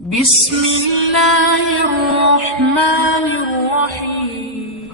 بسم اللہ الرحمن الرحیم۔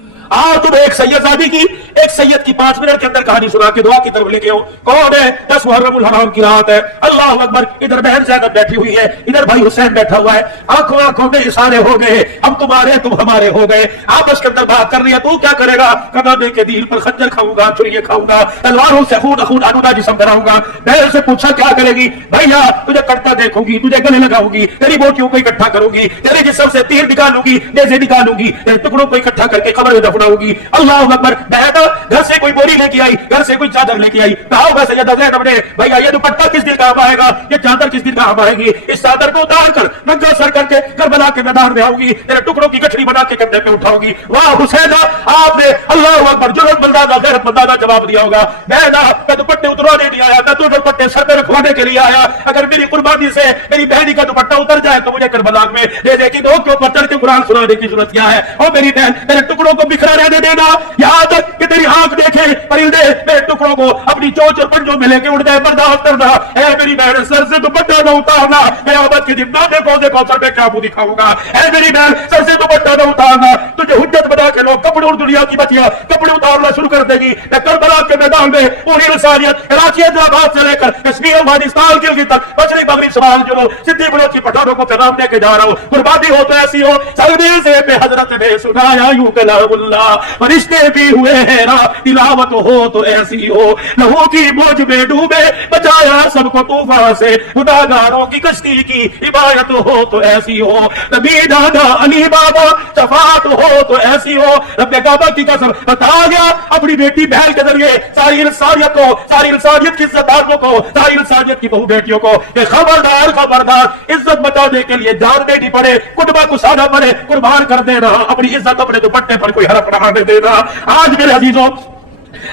تم ایک سیدزادی کی ایک سید کی 5 منٹ کے اندر کہانی سنا کے دعا کی طرف لے کے ہو۔ کون ہے؟ 10 محرم الحرام کی رات ہے۔ اللہ اکبر۔ ادھر بہن زینب بیٹھی ہوئی ہے، ادھر بھائی حسین بیٹھا ہوا ہے، آنکھوں آنکھوں میں اشارے ہو گئے، ہم تمہارے تم ہمارے ہو گئے، آپس کے اندر بات کر رہی ہے۔ تو کیا کرے گا؟ کبابے کے دل پر خنجر کھاؤں گا، چھریے کھاؤں گا، تلواروں سے خون آلودہ جسم بناؤں گا۔ بہن سے پوچھا کیا کرے گی؟ بھیا تجھے کرتا دیکھوں گی، تجھے گلے لگاؤں گی، تیری بوٹیوں کو اکٹھا کروں گی، تیرے جسم سے تیر نکالوں گی، نیزے نکالوں گی، تیرے ٹکڑوں کو اکٹھا کر کے قبر میں دفناؤں گی۔ اللہ اکبر۔ بہن گھر سے کوئی بوری لے کے آئی، گھر سے کوئی چادر لے کے آئی، کہا ہوگا سیدہ زینب نے بھیا یہ دوپٹہ کس دن کام آئے گا، یہ چادر کس دن کام آئے گی؟ اس چادر کو اتار کر ننگا سر کر کے کربلا کے میدان میں آؤں گی، تیرے ٹکڑوں کی گٹھڑی بنا کے کندھے پہ اٹھاؤں گی۔ واہ حسینہ، آپ نے اللہ اکبر جرأت مندانہ غیرت مندانہ جواب دیا ہوگا۔ بہن میں دوپٹے اتروانے نہیں آیا، میں تو دوپٹے سر پہ رکھوانے کے لیے آیا۔ اگر میری قربانی سے میری بہنی کا دوپٹہ اتر جائے تو مجھے کربلا میں دے دے کہ دو کے اوپر چڑھ کے قرآن سنانے کی ضرورت کیا ہے؟ اور میری بہن میرے ٹکڑوں کو بکھرا رہنے دینا، یہاں تک کہ تیری آنکھ دیکھے پرندے میرے ٹکڑوں کو اپنی چونچ اور پنجوں میں لے کے اڑ جائے، برداشت کرنا۔ اے میری بہن سر سے دوپٹہ نہ اتارنا، میں آمد کے دن نانے کو سر پہ کیا منہ دکھاؤں گا؟ اے میری بہن سر سے دوپٹہ نہ اتارنا، تجھے حجت بنا کے لوگ کپڑے اور دنیا کی بچیاں کپڑے اتارنا شروع کر دے گی۔ میں کربلا کے میدان میں پوری انسانیت کراچی حیدرآباد سے لے کر کشمیر افغانستان گلگت تک مشرق مغرب شمال جنوب سندھی بلوچی پٹھانوں کو پیغام دے کے جا رہا ہوں۔ قربانی ہو تو ایسی ہو، سردی سے بے حضرت نے سنایا یوں کلام اللہ، فرشتے بھی ہوئے حیران، تلاوت ہو تو ایسی ہو، لہو کی موج میں ڈوبے بچایا سب کو طوفان سے، گناہگاروں کی کشتی کی عبادت ہو تو ایسی ہو، نبی دادا علی بابا شفاعت ہو تو ایسی ہو۔ رب کعبہ کی قسم بتا گیا اپنی بیٹی بہن کے ذریعے ساری انسانیت کو، ساری انسانیت کی عزت داروں کو، ساری انسانیت کی بہو بیٹیوں کو کہ خبردار خبردار، عزت بچانے کے لیے جان دینی پڑے، کنبہ کشادہ پڑے، قربان کر دینا، اپنی عزت اپنے دوپٹے پر کوئی حرف نہ دینا۔ آج میرے عزیزوں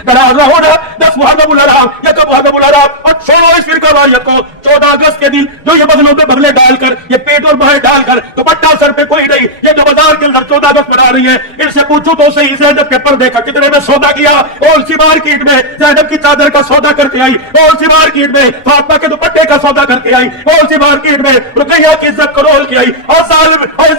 ناراض نہ ہونا، 10 محرم الحرام، 1 محرم الحرام، اور چھوڑو اس فرقہ واریت کو۔ 14 اگست کے دن جو یہ بغلوں پہ بغلے ڈال کر، یہ پیٹ اور باہیں ڈال کر، دوپٹہ سر پہ کوئی نہیں، یہ جو بازار کے اندر 14 اگست منا رہی ہے، ان سے پوچھو تو صحیح زینب کے پردے کا کتنے میں سودا کیا؟ اور سی مارکیٹ میں زینب کی چادر کا سودا کر کے آئی، اور سی مارکیٹ میں فاطمہ کے دوپٹے کا سودا کر کے آئی، اور سی مارکیٹ میں رقیہ کی عزت کو رول کے آئی۔ اور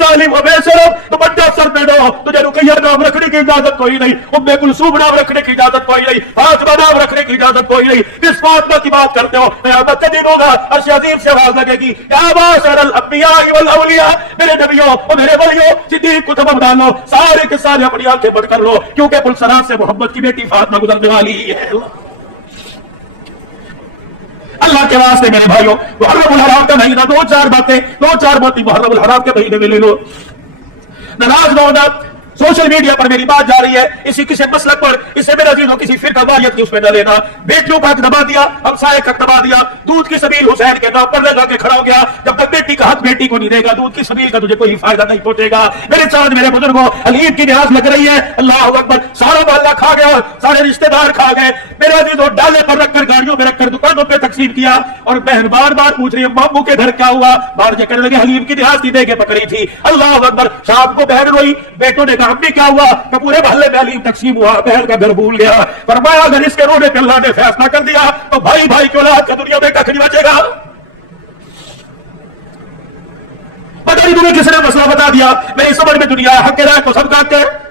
ظالم اور بے شرم، دوپٹہ سر پہ دو، تجھے رقیہ نام رکھنے کی اجازت کوئی نہیں، ام کلثوم نام رکھنے کی اجازت کوئی نہیں، فاطمہ نام رکھنے کی اجازت کوئی نہیں۔ کس فاطمہ کی بات کرتے ہو؟ قیامت کا دن ہوگا، عرش عظیم سے آواز لگے گی، یا معاشر الانبیاء والاولیاء، میرے نبیوں اور میرے ولیوں، صدیق کو تمام ڈالو، سارے کے سارے اپنی آنکھیں بند کر لو، کیونکہ پلسرات سے محمد کی بیٹی فاطمہ گزرنے والی ہے۔ اللہ کے واسطے میرے بھائیوں، محرم الحرام کا مہینہ، 2-4 باتیں محرم الحرام کے مہینے میں لے لو۔ ناراض نہ ہونا، سوشل میڈیا پر میری بات جا رہی ہے، اسی کسی مسلک پر، اس سے میرے عزیزوں کسی فرقہ واریت کی اس میں نہ لینا۔ بیٹیوں کا حق دبا دیا، ہمسائے کا حق دبا دیا، دودھ کی سبیل حسین کے نام پر لگا کے کھڑا ہو گیا۔ جب تک بیٹی کا حق بیٹی کو نہیں دے گا، دودھ کی سبیل کا تجھے کوئی فائدہ نہیں پہنچے گا۔ میرے چاند میرے بزرگوں، حلیم کی نیاز لگ رہی ہے، اللہ اکبر، سارا محلہ کھا گیا، سارے رشتہ دار کھا گئے۔ میرے عزیزوں ڈالے پر رکھ کر گاڑیوں میں رکھ کر دکانوں پہ تقسیم کیا، اور بہن بار بار پوچھ رہی ہے ماموں کے گھر کیا ہوا؟ باہر جا کہنے لگے حلیم کی نیاز دے کے پکڑی تھی۔ اللہ اکبر، شام کو بہن روئی، بیٹوں نے کہا امی کیا ہوا؟ کہ پورے محلے میں حلیم تقسیم ہوا، بہن کا گھر بھول گیا۔ فرمایا اگر اس کے رونے پہ اللہ نے فیصلہ کر دیا تو بھائی بھائی کی اولاد کا دنیا میں کچھ نہیں بچے گا۔ پتہ نہیں تمہیں کس نے مسئلہ بتا دیا، میری سمجھ میں دنیا حق کے رائے کو سب کاٹتے ہیں۔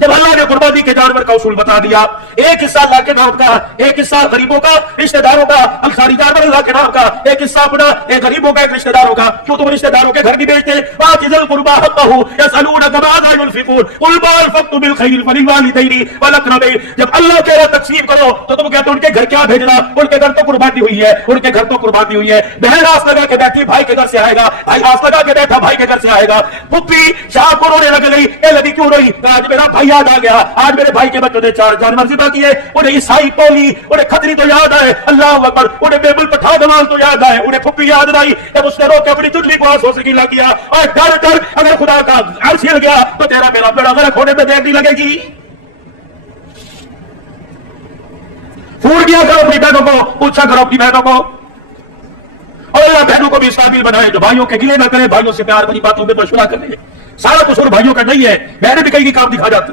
جب اللہ نے قربانی کے جانور کا اصول بتا دیا، ایک حصہ اللہ کے نام کا، ایک حصہ غریبوں کا، رشتہ داروں کا، انصاری جانور اللہ کے نام کا، ایک حصہ اپنا، ایک غریبوں کا، ایک رشتہ داروں کا۔ کیوں تم رشتہ داروں کے گھر نہیں بیچتے؟ وآتِ ذِی القربىٰ حقہ یسألونک ماذا ينفقون قل ما انفقتم من خیر فللوالدین والاقربین۔ جب اللہ کہہ رہا تقسیم کرو تو تم کہتے ان کے گھر کیا بھیجنا؟ ان کے گھر تو قربانی ہوئی ہے، ان کے گھر تو قربانی ہوئی ہے۔ بہن آس لگا کے بیٹھی بھائی کے گھر سے آئے گا، بھائی آس لگا کے بیٹھا بھائی کے گھر سے آئے گا۔ پھپھی شام کو رونے لگ گئی، اے لگی کیوں روئی؟ آج میرا بھائی یاد آ گیا، آج میرے بھائی کے بچوں نے 4 جانور ذبح کیے، انہیں عیسائی پولی، انہیں کھتری تو یاد آئے، اللہ اکبر، انہیں بیبل پٹھا دمال تو یاد آئے، انہیں پھپھی یاد آئی۔ جب اس نے رو کے اپنی چٹلی کو آنسوں سے گیلا کیا، اور ڈر ڈر اگر خدا کا عرش ہل گیا تو تیرا میرا بیڑا غرق ہونے میں دیر نہیں لگے گی۔ پھوٹ دیا کرو اپنی بہنوں کو، پوچھا کرو اپنی بہنوں کو، اور اللہ بہنوں کو بھی اس قابل بنائے جو بھائیوں کے گلے نہ کرے، بھائیوں سے پیار بھری باتوں میں مشورہ کرے۔ سارا قصور بھائیوں کا نہیں ہے، بہنیں بھی کئی کی کام دکھا جاتی۔